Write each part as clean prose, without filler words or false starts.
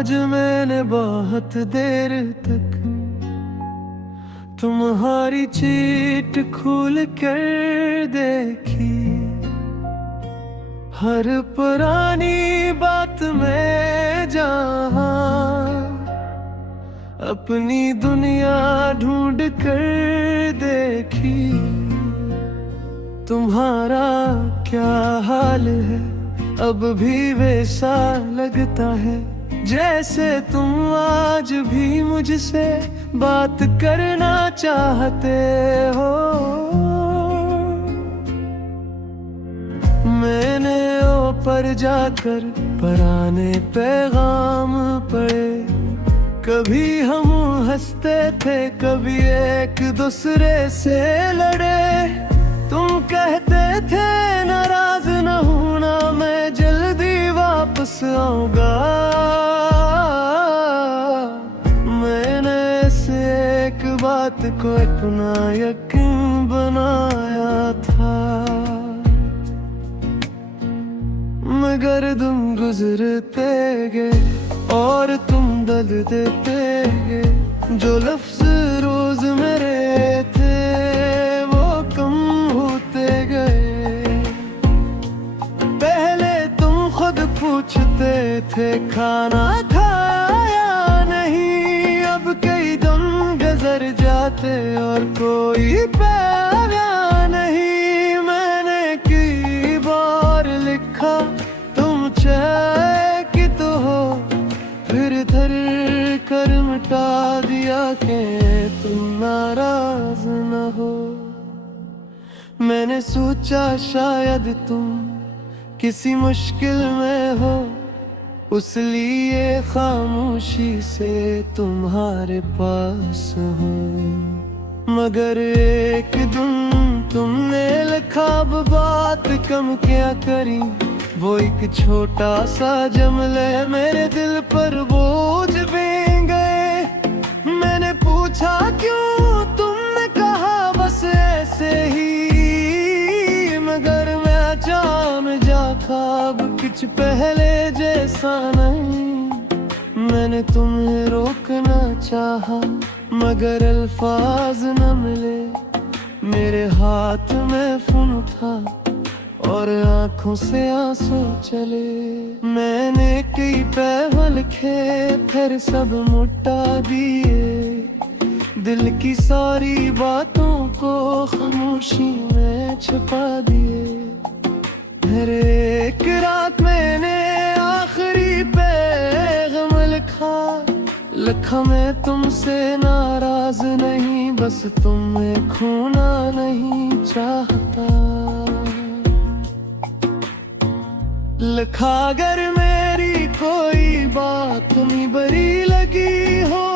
आज मैंने बहुत देर तक तुम्हारी चीट खोल कर देखी। हर पुरानी बात में जहां अपनी दुनिया ढूंढ कर देखी। तुम्हारा क्या हाल है, अब भी वैसा लगता है जैसे तुम आज भी मुझसे बात करना चाहते हो। मैंने ऊपर जाकर पुराने पैगाम पढ़े। कभी हम हंसते थे, कभी एक दूसरे से लड़े। तुम कहते थे नाराज न होना, मैं जल्दी वापस आऊंगा। मैंने इस एक बात को अपना यकीन बनाया था, मगर तुम गुजरते गए और तुम दल देते गए। जो लफ्ज रोज मेरे थे वो कम होते गए। पहले तुम खुद पूछते थे खाना खाया नहीं, अब कई दम गुजर जाते और कोई पाया नहीं। मैंने कई बार लिखा तुम चाहे तो हो, फिर धर कर मिटा दिया कि तुम नाराज न हो। मैंने सोचा शायद तुम किसी मुश्किल में हो, उसलिए खामोशी से तुम्हारे पास हूँ। मगर एक दिन तुमने लिखा बात कम क्या करी, वो एक छोटा सा जुमले मेरे दिल पर बोझ बन गए। मैंने पूछा क्यों, तुमने कहा बस ऐसे ही। मगर मैं जान जा ख्वाब कुछ पहले जैसा नहीं। मैंने तुम्हें रोकना चाहा मगर अल्फाज न मिले। मेरे हाथ में फोन था और आंखों से आंसू चले। मैंने कई पैगाम लिखे फिर सब मुटा दिए। दिल की सारी बातों को खामोशी में छुपा दिए। हर एक रात मैंने आखिरी पैगाम लिखा मैं तुमसे नाराज नहीं, बस तुम्हें खोना नहीं चाहता। लिखा अगर मेरी कोई बात तुम्हें बुरी लगी हो,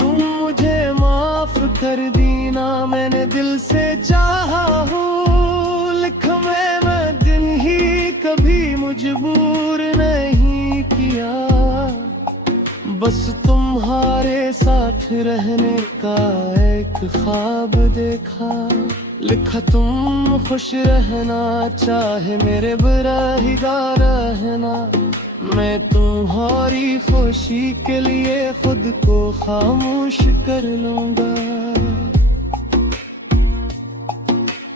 तुम मुझे माफ कर देना, मैंने दिल से चाहा हो। लिखा मैं दिन ही कभी मजबूर नहीं किया, बस तुम्हारे साथ रहने का एक ख्वाब देखा। लिखा तुम खुश रहना चाहे मेरे बुरा ही रहना, मैं तुम्हारी खुशी के लिए खुद को खामोश कर लूंगा।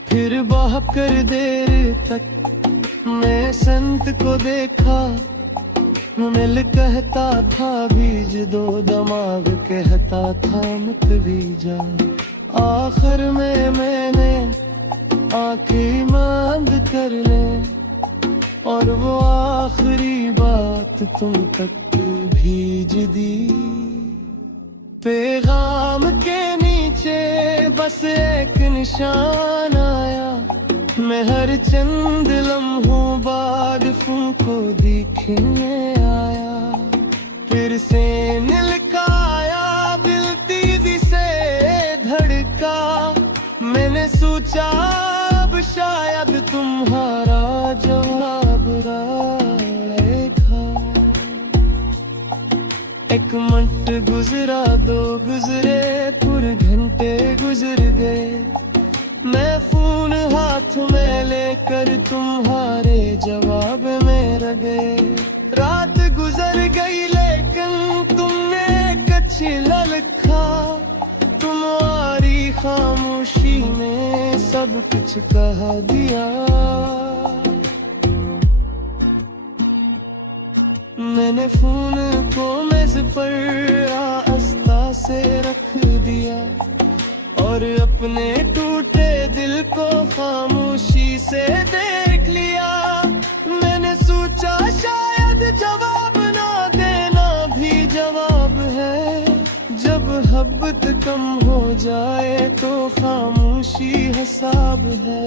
फिर बहकर देर तक मैं संत को देखा, मिल कहता था भीज दो, दिमाग कहता था मत भीजा। आखिर में मैंने आंखें बंद कर ले और वो आखिरी बात तुम तक भेज दी। पैगाम के नीचे बस एक निशान आया, मैं हर चंद लम्हों बाद को देखने आया। फिर से निलकाया दिल तेजी से धड़का, मैंने सोचा अब शायद तुम्हारा जवाब आएगा। एक मिनट गुजरा, दो गुजरे, पूरे घंटे गुजर गए। मैं फोन हाथ में लेकर तुम्हारे जवाब में रह गए। रात गुजर गई ले सिला लिखा, तुम्हारी खामोशी ने सब कुछ कहा दिया। मैंने फोन को मेज पर आस्था से रख दिया और अपने टूटे दिल को खामोशी से देख लिया। मैंने सोचा शायद जवाब ना देना भी जवाब है, जब मोहब्बत कम हो जाए तो खामोशी हिसाब है।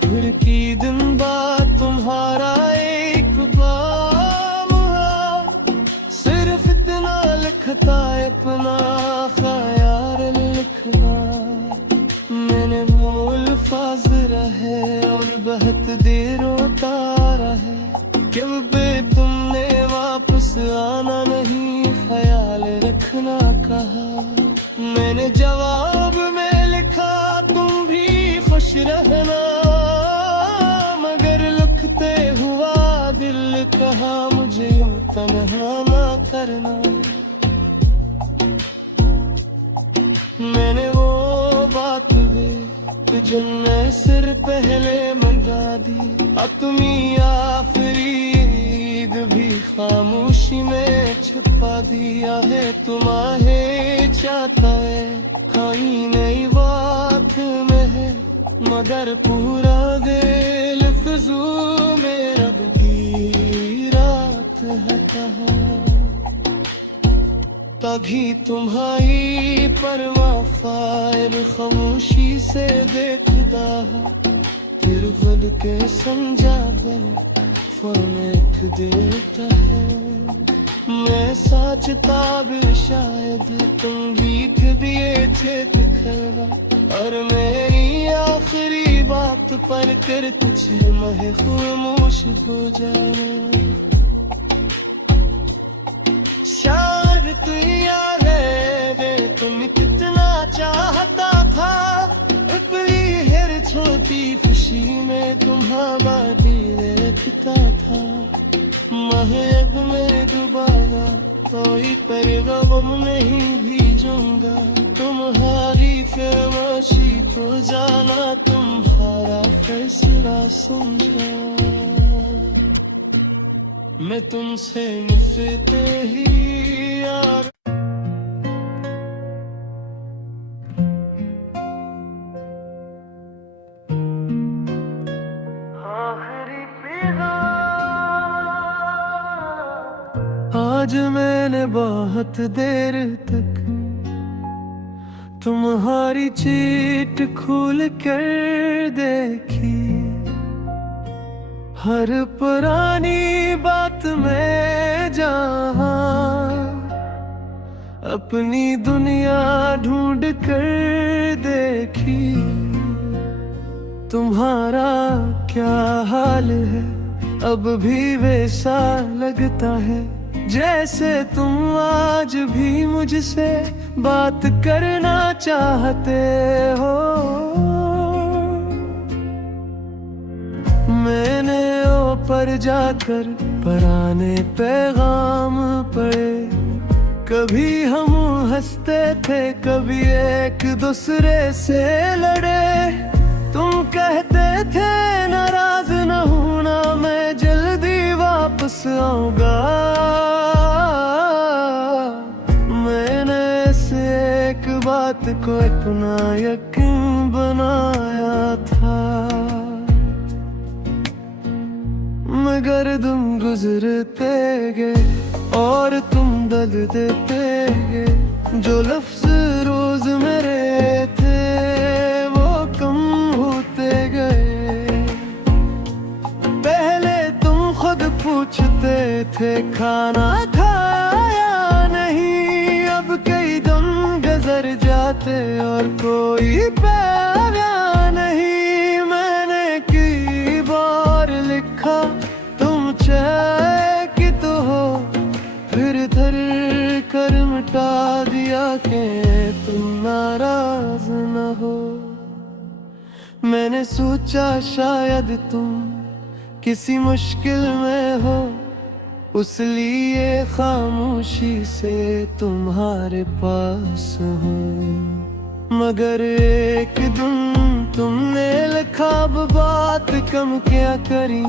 फिर की दिन बाद तुम्हारा एक बाम हुआ, सिर्फ इतना लिखता अपना ख्याल लिखना। मैंने वो अल्फाज रहे और बहुत देर रोता रहे, क्यों बे तुमने वापस आना नहीं ख्याल रखना कहा। मैंने जवाब में लिखा तुम भी खुश रहना, मगर लिखते हुआ दिल कहा मुझे तन्हा ना करना। मैंने वो बात भी जो मैं सिर पहले मंगा दी, अब तुम्ही आखिरी ईद भी खामोशी में छुपा दिया है। तुम्हें चाहता है कोई नई बात में है, मगर पूरा दिल फिजूल में रब की रात है कहाँ। तभी तुम्हारी परवाह फायर खामोशी से देखता है, फिर खुद के समझा कर फरमेट देता है। मैं सोचता भी शायद तुम बीत दिए थे दिखलवा, और मेरी आखिरी बात पर कर तुझे महफूज हो जाना। शायद तू याद है तुम कितना चाहता था, अपनी हर छोटी खुशी में तुम्हारी देखता था। महब में दोबारा कोई पैगाम नहीं भेजूंगा, तुम्हारी खामोशी को जाना तुम्हारा फैसला समझा। मैं तुमसे मुझसे ही यार। आज मैंने बहुत देर तक तुम्हारी चीट खोल कर देखी, हर पुरानी बात में जहां अपनी दुनिया ढूंढ कर देखी। तुम्हारा क्या हाल है अब भी वैसा लगता है, जैसे तुम आज भी मुझसे बात करना चाहते हो। मैंने ऊपर जाकर पुराने पैगाम पढ़े, कभी हम हंसते थे कभी एक दूसरे से लड़े। तुम कहते थे नाराज न होना मैं जल्दी वापस आऊंगा, मैंने इस एक बात को अपना यकीन बनाया था। मगर तुम गुजरते गए और तुम दर्द देते गए, जो लफ्ज रोज मेरे थे वो कम होते गए। पहले तुम खुद पूछते थे खाना खाया नहीं, अब कई दम गुजर जाते और कोई प्यारा नहीं। मैंने कई बार लिखा तुम चाहे कि तो हो, फिर धर कर मिटा दिया कि तुम नाराज न हो। मैंने सोचा शायद तुम किसी मुश्किल में हो, उस लिए खामोशी से तुम्हारे पास हूँ। मगर एक दिन तुमने लिखा बात कम क्या करी,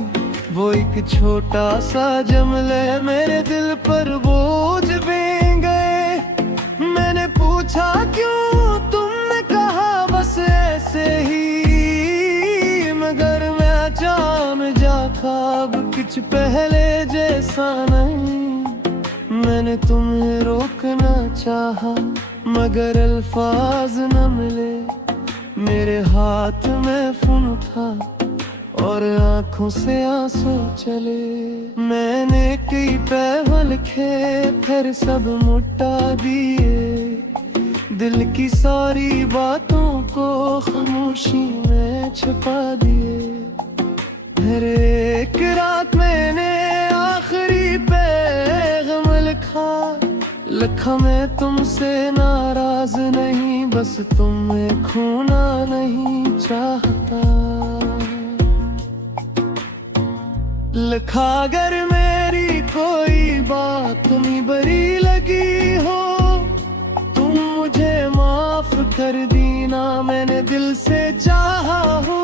वो एक छोटा सा जमले मेरे दिल पर बोझ बन गए। मैंने पूछा क्यों, तुमने कहा बस ऐसे ही, मगर मैं जान जा ख्वाब कुछ पहले जैसा नहीं। मैंने तुम्हें रोकना चाहा मगर अल्फाज न मिले, मेरे हाथ में फोन था और आंखों से आंसू चले। मैंने कई पैवा लिखे फिर सब मुटा दिए, दिल की सारी बातों को खामोशी में छुपा दिए। हर एक रात मैंने आखिरी पैगाम लिखा मैं तुमसे नाराज नहीं, बस तुम्हें खोना नहीं चाहता। लिखा अगर मेरी कोई बात तुम्हें बुरी लगी हो, तुम मुझे माफ कर देना, मैंने दिल से चाहा हो।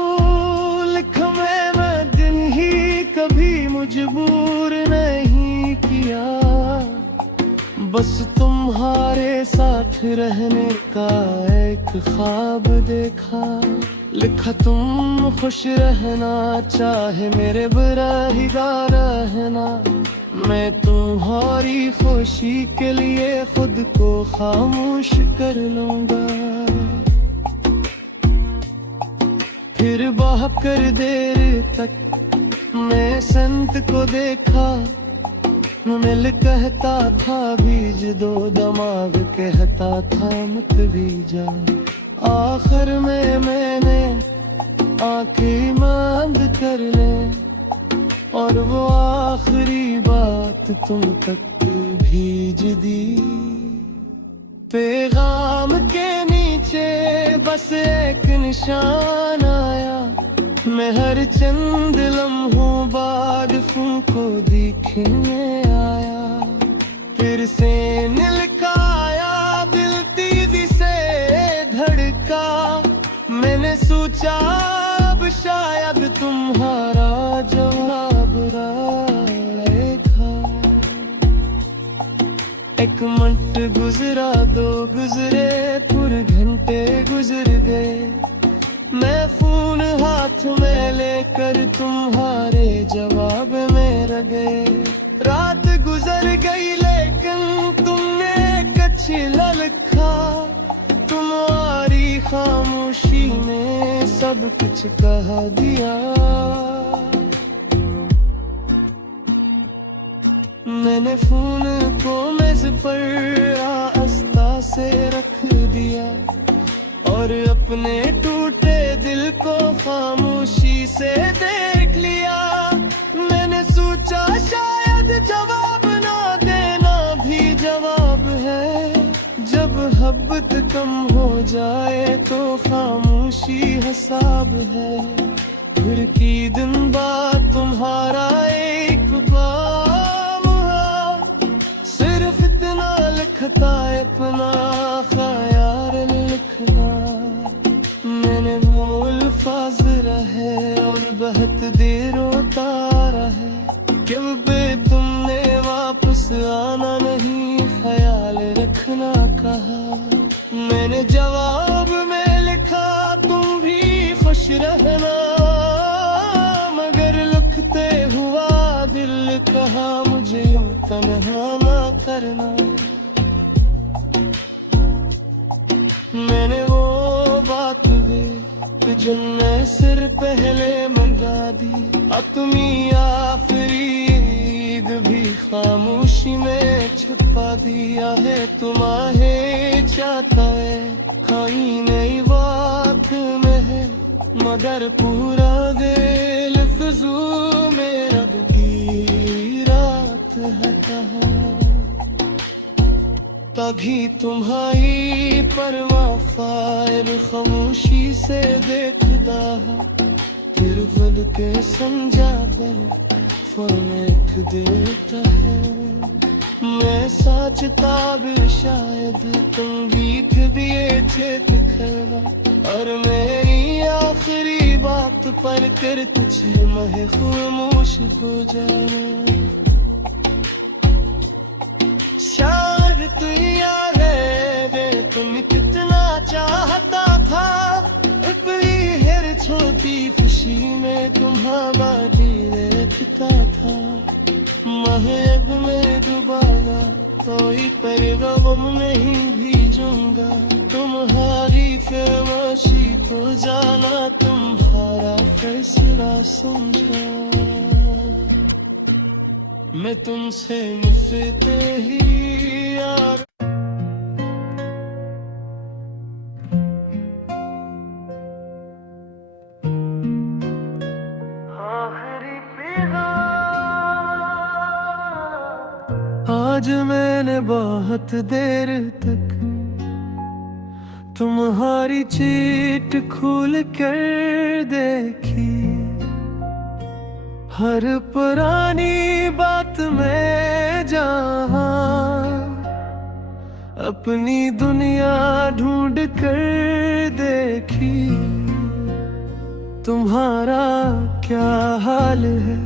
लिखा मैं दिन ही कभी मजबूर नहीं किया, बस तुम्हारे साथ रहने का एक ख्वाब देखा। लिखा तुम खुश रहना चाहे मेरे बुरा ही रहना, मैं तुम्हारी खुशी के लिए खुद को खामोश कर लूंगा। फिर बहकर देर तक मैं संत को देखा, मिल कहता था बीज दो, दिमाग कहता था मत बीजा। आखिर में मैंने आंखें बंद कर ले और वो आखिरी बात तुम तक भेज दी। पैगाम के नीचे बस एक निशान आया, मैं हर चंद लम्हों बाद को देखने आया। फिर से निलकाया दिल तेजी से धड़का, मैंने सोचा अब शायद तुम्हारा जवाब आएगा। एक मिनट गुजरा, दो गुजरे, पूरे घंटे गुजर गए। मैं फोन हाथ में लेकर तुम्हारे जवाब में रह गए। रात गुजर गई लेकिन तुमने कच्ची लिखा, तुम्हारी खामोशी ने सब कुछ कह दिया। मैंने फोन को मेज पर आस्ता से रख दिया और अपने टूटे दिल को खामोशी से देख लिया। मैंने सोचा शायद जवाब ना देना भी जवाब है, जब मोहब्बत कम हो जाए तो खामोशी हिसाब है। फिर की दिन बाद तुम्हारा एक बाम है, सिर्फ इतना लिखता है अपना ख्याल लिखना। मैंने वो अल्फाज रहे और बहुत देर रोता रहे, क्यों बे तुमने वापस आना नहीं ख्याल रखना कहा। मैंने जवाब में लिखा तुम भी खुश रहना, मगर लिखते हुआ दिल कहा मुझे यूं तन्हा ना करना। मैंने वो बात भी जिनने सिर पहले मंगा दी, अब तुम्ही आखिरी ईद भी खामोशी में छुपा दिया है। तुम्हें चाहता है खाई नहीं बात में है, मगर पूरा दिल फिजूल में रब की रात है कहाँ। तभी तुम्हारी परवाह खैर खामोशी से देखता, फिर खुद के समझा कर तूफान एक देता है। मैं सोचता भी शायद तुम भीख दिए थे दिखवा, और मेरी आखिरी बात पर कर तुझे मैं खामोश हो जाना। शायद तू याद है तुम कितना चाहता था, अपनी हर छोटी खुशी में तुम्हारी देखता था। महब में दोबारा कोई पैगाम नहीं भेजूंगा, तुम्हारी फरमाइशी को जाना तुम्हारा फैसला समझा। मैं तुमसे मुझसे ही यार। आज मैंने बहुत देर तक तुम्हारी चीट खोल कर देखी, हर पुरानी बात में जहां अपनी दुनिया ढूंढ कर देखी। तुम्हारा क्या हाल है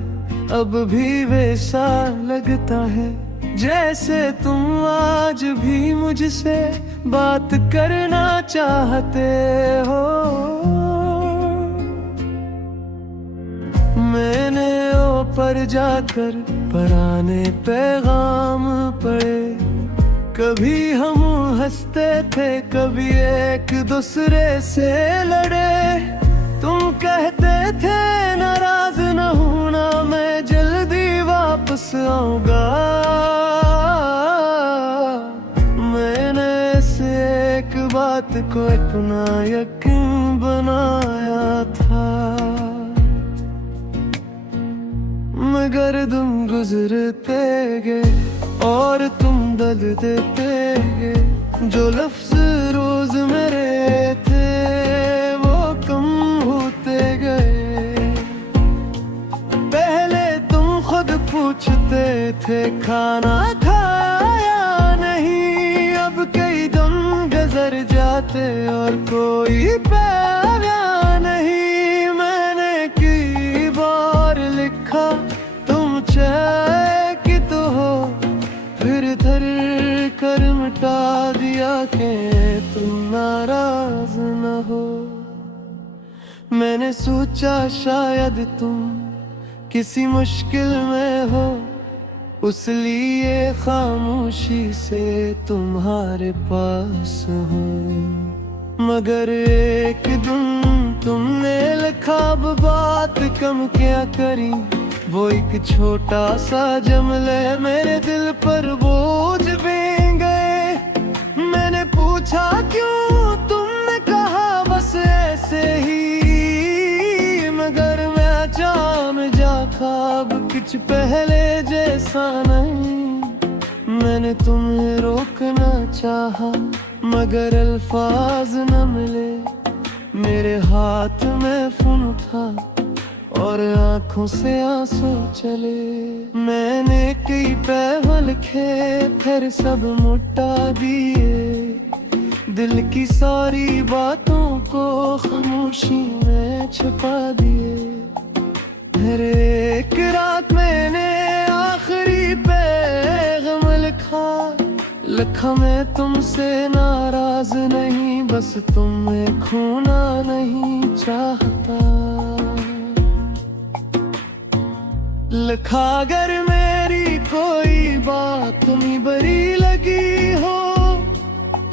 अब भी वैसा लगता है जैसे तुम आज भी मुझसे बात करना चाहते हो। मैंने ऊपर जाकर पुराने पैगाम पढ़े, कभी हम हंसते थे कभी एक दूसरे से लड़े। तुम कहते थे नाराज न होना, मैं जल्दी वापस आऊंगा। मैंने इस एक बात को अपना यकीन बनाया था, मगर तुम गुजरते गए और तुम दर्द देते गए। जो लफ्ज रोज मेरे थे वो कम होते गए। पहले तुम खुद पूछते थे खाना खाया नहीं, अब कई दम गुजर जाते और कोई पाया नहीं। मैंने कई बार लिखा तुम चाहे कि तो हो, फिर धर कर मिटा दिया कि तुम नाराज न हो। मैंने सोचा शायद तुम किसी मुश्किल में हो, उसलिए खामोशी से तुम्हारे पास हूँ। मगर एक दिन तुमने लिखा बात कम क्या करी, वो एक छोटा सा जुमले मेरे दिल पर बोझ बन गए। मैंने पूछा क्यों, तुमने कहा बस ऐसे ही, मगर मैं जान जा ख्वाब कुछ पहले जैसा नहीं। मैंने तुम्हें रोकना चाहा मगर अल्फाज न मिले। मेरे हाथ में फोन था और आंखों से आंसू चले। मैंने कई पैगाम लिखे फिर सब मुटा दिए, दिल की सारी बातों को खामोशी में छुपा दिए। हर एक रात मैंने आखिरी पैगाम लिखा मैं तुमसे नाराज नहीं, बस तुम्हें खोना नहीं चाहता। लिखा अगर मेरी कोई बात तुम्हें बुरी लगी हो,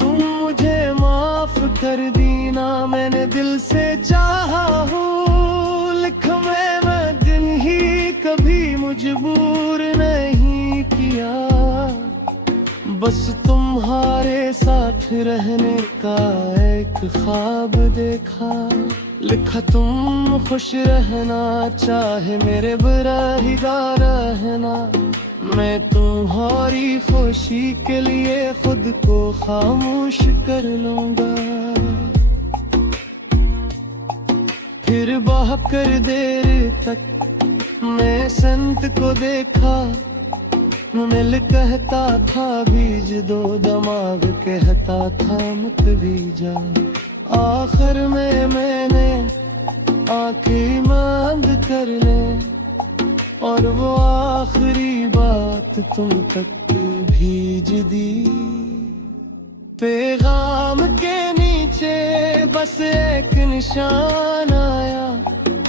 तुम मुझे माफ कर देना, मैंने दिल से चाहा हूँ। लिख मैं दिन ही कभी मजबूर नहीं किया, बस तुम्हारे साथ रहने का एक ख्वाब देखा। लिखा तुम खुश रहना चाहे मेरे बुरा ही रहना, मैं तुम्हारी खुशी के लिए खुद को खामोश कर लूंगा। फिर बहुत कर देर तक तुमने संत को देखा, मिल कहता था बीज दो, दिमाग कहता था मत बीजा। आखिर में मैंने आंखें बंद कर ले, और वो आखिरी बात तुम तक भेज दी। पैगाम के नीचे बस एक निशान आया,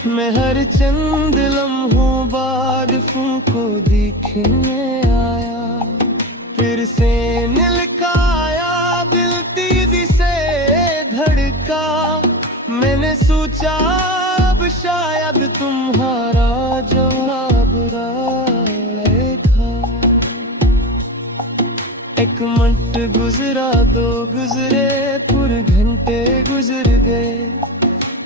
मैं हर चंद लम्हों बाद तुमको देखने आया। फिर से निलकाया, दिल तेजी से धड़का, मैंने सोचा अब शायद तुम्हारा जवाब आएगा। एक मिनट गुजरा, दो गुजरे, पूरे घंटे गुजर गए,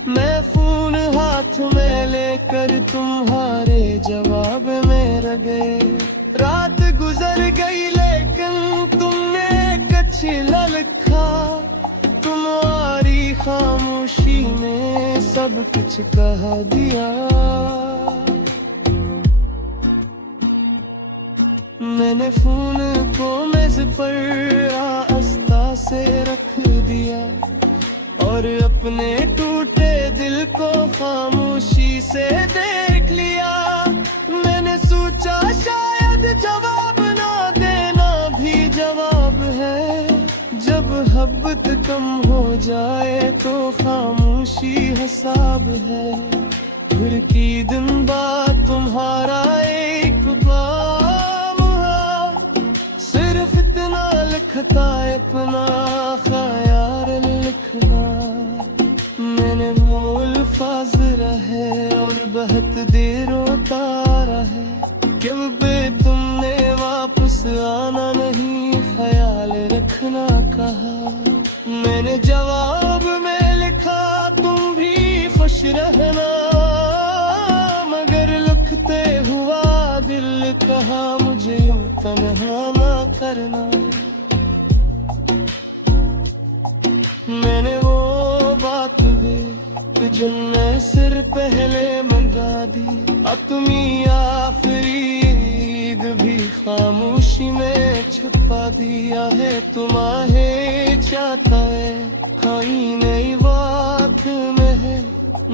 मैं फोन हाथ में लेकर तुम्हारे जवाब में रह गए। रात गुजर गई लेकिन तुमने कुछ न लिखा, तुम्हारी खामोशी में सब कुछ कह दिया। मैंने फोन को मेज पर आस्ता से रख दिया, और अपने टूटे दिल को खामोशी से देख लिया। मैंने सोचा शायद जवाब ना देना भी जवाब है, जब मोहब्बत कम हो जाए तो खामोशी हिसाब है। फिर की दिन बाद तुम्हारा एक बाम हुआ, सिर्फ इतना लिखता है अपना ख्याल लिखना। मैंने वो अल्फाज रहे और बहुत देर रोता रहे, क्यों बे तुमने वापस आना नहीं ख्याल रखना कहा। मैंने जवाब में लिखा तुम भी खुश रहना, मगर लिखते हुआ दिल कहा मुझे यूं तन्हा ना करना। मैंने वो बात भी तुझने सिर पहले मंगा दी, अब तुम्हें आखिरी ईद भी खामोशी में छुपा दिया है। तुम्हें चाहता है कोई नई बात में है,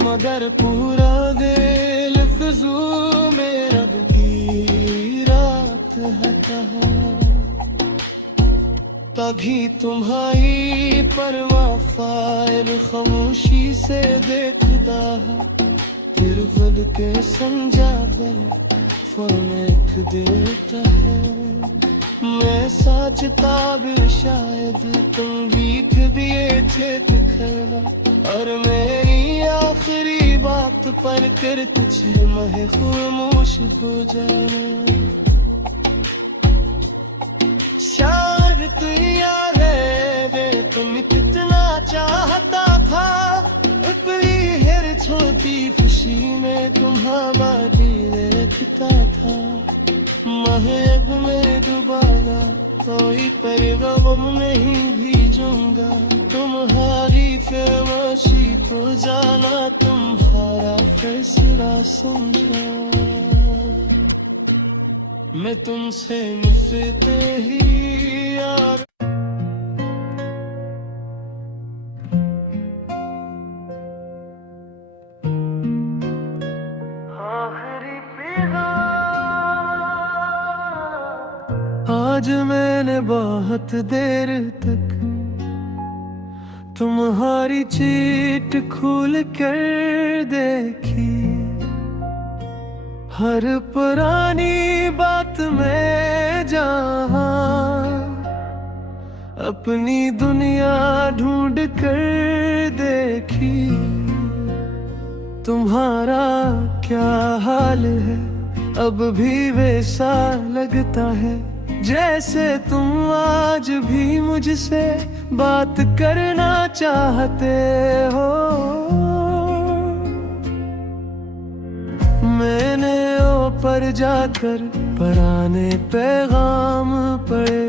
मगर पूरा दिल फिजूल में रब की रात है कहाँ। तभी तुम्हारी परवाह फायर खामोशी से देखता है, फिर खुद के समझा कर फोन एक देता है। मैं सोचता भी शायद तुम बीत दिए चेत खरा, और मेरी आखिरी बात पर कर तुझे मैं खामोश हो जाना। शायद तू याद है तुम कितना चाहता था, अपनी हर छोटी खुशी में तुम्हारा देखता था। महब में दोबारा कोई पैगाम नहीं भेजूंगा, तुम्हारी खामोशी को जाना तुम्हारा फैसला समझा। मैं तुमसे मिलते ही यार। आज मैंने बहुत देर तक तुम्हारी चीट खोल कर देखी, हर पुरानी बात में जहां अपनी दुनिया ढूंढ कर देखी। तुम्हारा क्या हाल है अब भी वैसा लगता है, जैसे तुम आज भी मुझसे बात करना चाहते हो। मैंने ऊपर जाकर पुराने पैगाम पढ़े,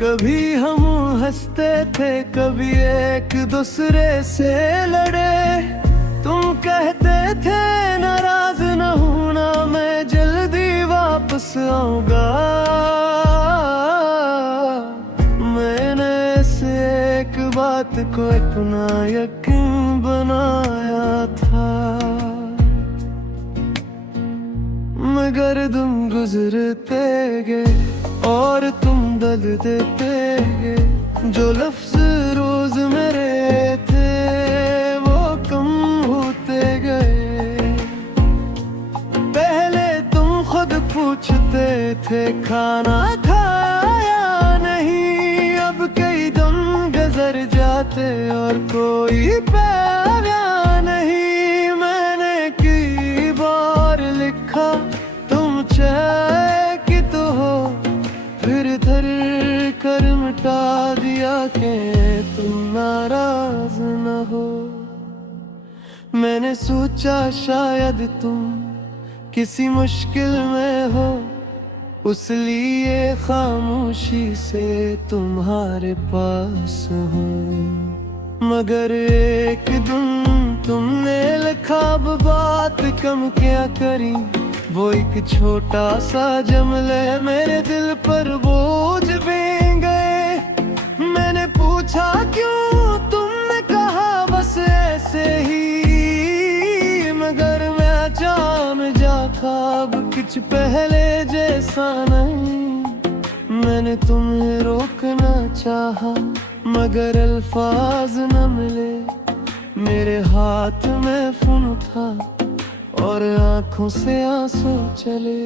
कभी हम हंसते थे कभी एक दूसरे से लड़े। तुम कहते थे नाराज न होना, पास आऊंगा। मैंने इस एक बात को अपना यकीन बनाया था, मगर तुम गुजरते गए और तुम दल देते गए। जो लफ्ज रोज मेरे थे वो कम होते गए। पहले तुम खुद पूछते थे खाना खाया नहीं, अब कई दम गुजर जाते और कोई पाया नहीं। मैंने कई बार लिखा तुम चाहे कि तो हो, फिर धर कर मिटा दिया कि तुम नाराज न हो। मैंने सोचा शायद तुम किसी मुश्किल में हो, उसलिए खामोशी से तुम्हारे पास हूँ। मगर एक दिन तुमने लिखा बात कम क्या करी, वो एक छोटा सा जुमले मेरे दिल पर बोझ बन गए। मैंने पूछा क्यों, तुमने कहा बस ऐसे ही, मगर मैं जान जा ख्वाब कुछ पहले जैसा नहीं। मैंने तुम्हें रोकना चाहा मगर अल्फाज न मिले। मेरे हाथ में फोन था और आंखों से आंसू चले।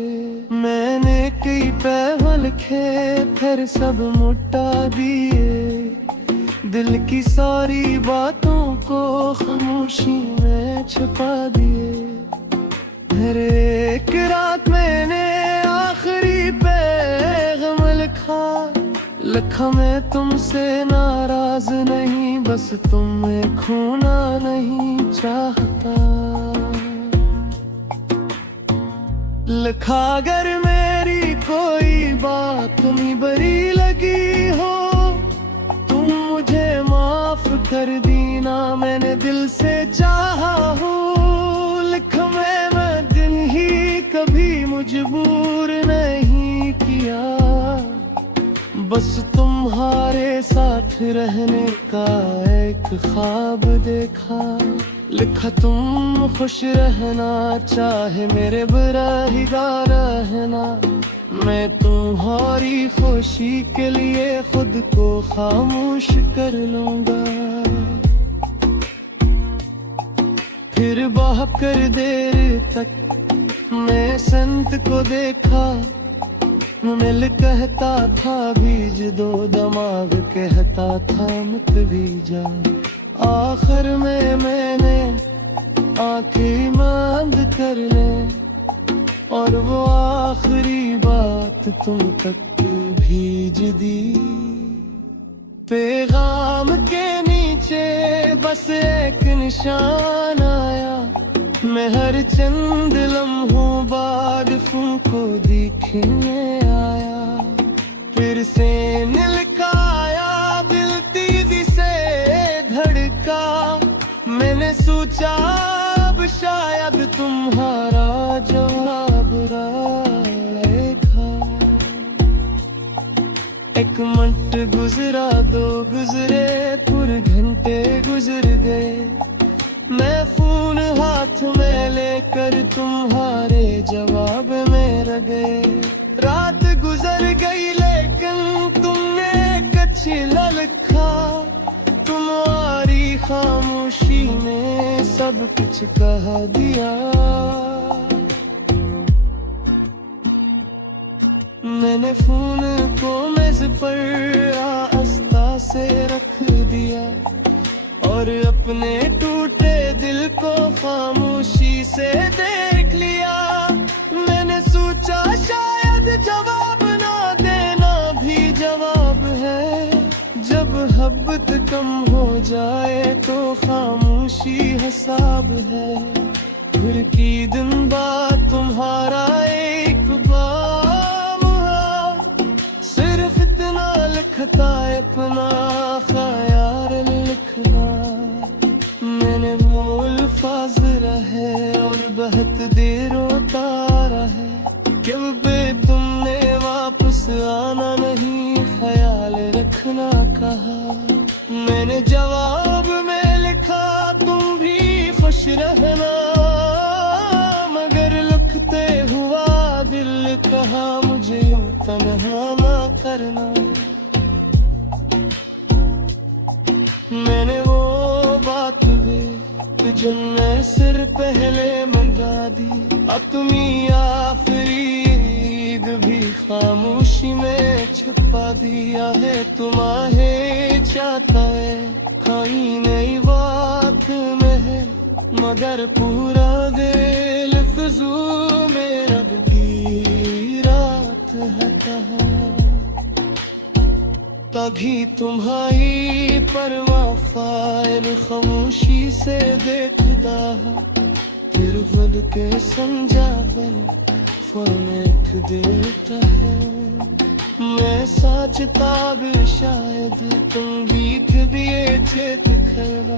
मैंने कई पैगाम लिखे फिर सब मिटा दिए। दिल की सारी बातों को खामोशी में छुपा दिए। हर एक रात मैंने आखिरी पैगाम लिखा मैं तुमसे नाराज नहीं, बस तुम्हें खोना नहीं चाहता। लिखा अगर मेरी कोई बात तुम्हें बुरी लगी हो, तुम मुझे माफ कर देना, मैंने दिल से चाहा हूँ। लिखा मैं दिल ही कभी मजबूर नहीं किया, बस तुम्हारे साथ रहने का एक ख्वाब देखा। लिखा तुम खुश रहना चाहे मेरे बुरा ही रहना, मैं तुम्हारी खुशी के लिए खुद को खामोश कर लूंगा। फिर बहकर देर तक मैं संत को देखा, मिल कहता था भीज दो, दिमाग कहता था मत भीजा। आखिर में मैंने आंखें बंद कर ले और वो आखिरी बात तुम तक भेज दी। पैगाम के नीचे बस एक निशान आया, मैं हर चंद लम्हों बाद तुमको दिखने आया। फिर से निलकाया दिल तेजी से धड़का, मैंने सोचा अब शायद तुम्हारा जवाब आएगा। एक मिनट गुजरा, दो गुजरे, पूरे घंटे गुजर गए। मैं फोन हाथ में लेकर तुम्हारे जवाब में रह गए। रात गुजर गई लेकिन तुमने कच्ची लिखा, तुम्हारी खामोशी ने सब कुछ कह दिया। मैंने फोन को मेज पर आस्था से रख दिया और अपने टूटे दिल को खामोशी से देख लिया। मैंने सोचा शायद जवाब ना देना भी जवाब है, जब मोहब्बत कम हो जाए तो खामोशी हिसाब है। फिर की दिन बाद तुम्हारा एक बाम सिर्फ इतना लिखता है अपना ख्याल लिखना। मैंने वो अल्फाज रहे और बहुत देर रोता रहे, क्यों बे कहा। मैंने जवाब में लिखा तुम भी खुश रहना, मगर लिखते हुआ दिल कहा मुझे यूं तन्हा ना करना। मैंने वो बात भी तुझने सिर पहले मंगा दी, अब तुम्ही आखिरी ईद भी खामोशी में छुपा दिया है। तुम्हें चाहता है कोई नई बात में है, मगर पूरा दिल फिजूल में रब की रात है कहाँ। तभी तुम्हारी परवाह फायर खामोशी से देखता है, फिर बद के समझा बल फरमेख देता है। मैं सोचता भी शायद तुम बीत दिए थे दिखरा,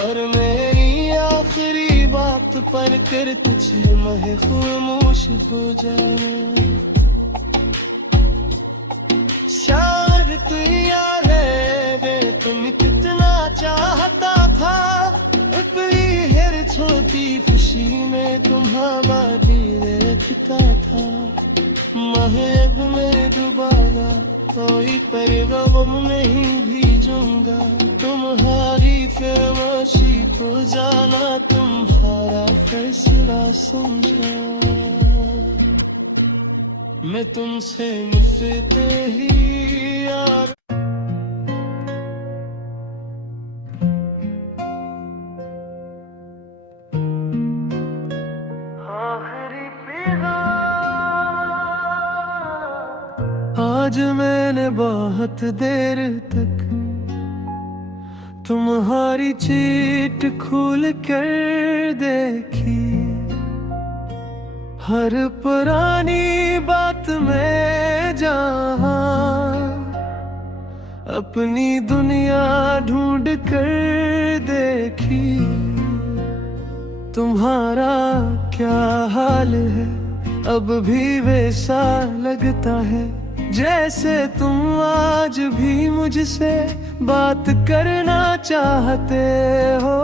और मेरी आखिरी बात पर कर तुझे महे खामोश हो जाना। शायद तू यार है तुम कितना चाहता था, अपनी हर छोटी खुशी में तुम्हारा दिल रखता था। महब में दोबारा कोई पैगाम नहीं भेजूंगा, तुम्हारी खामोशी को जाना तुम्हारा फैसला समझा। मैं तुमसे मुझसे ही यार। आज मैंने बहुत देर तक तुम्हारी चीट खोल कर देखी, हर पुरानी बात में जहां अपनी दुनिया ढूंढ कर देखी। तुम्हारा क्या हाल है अब भी वैसा लगता है, जैसे तुम आज भी मुझसे बात करना चाहते हो।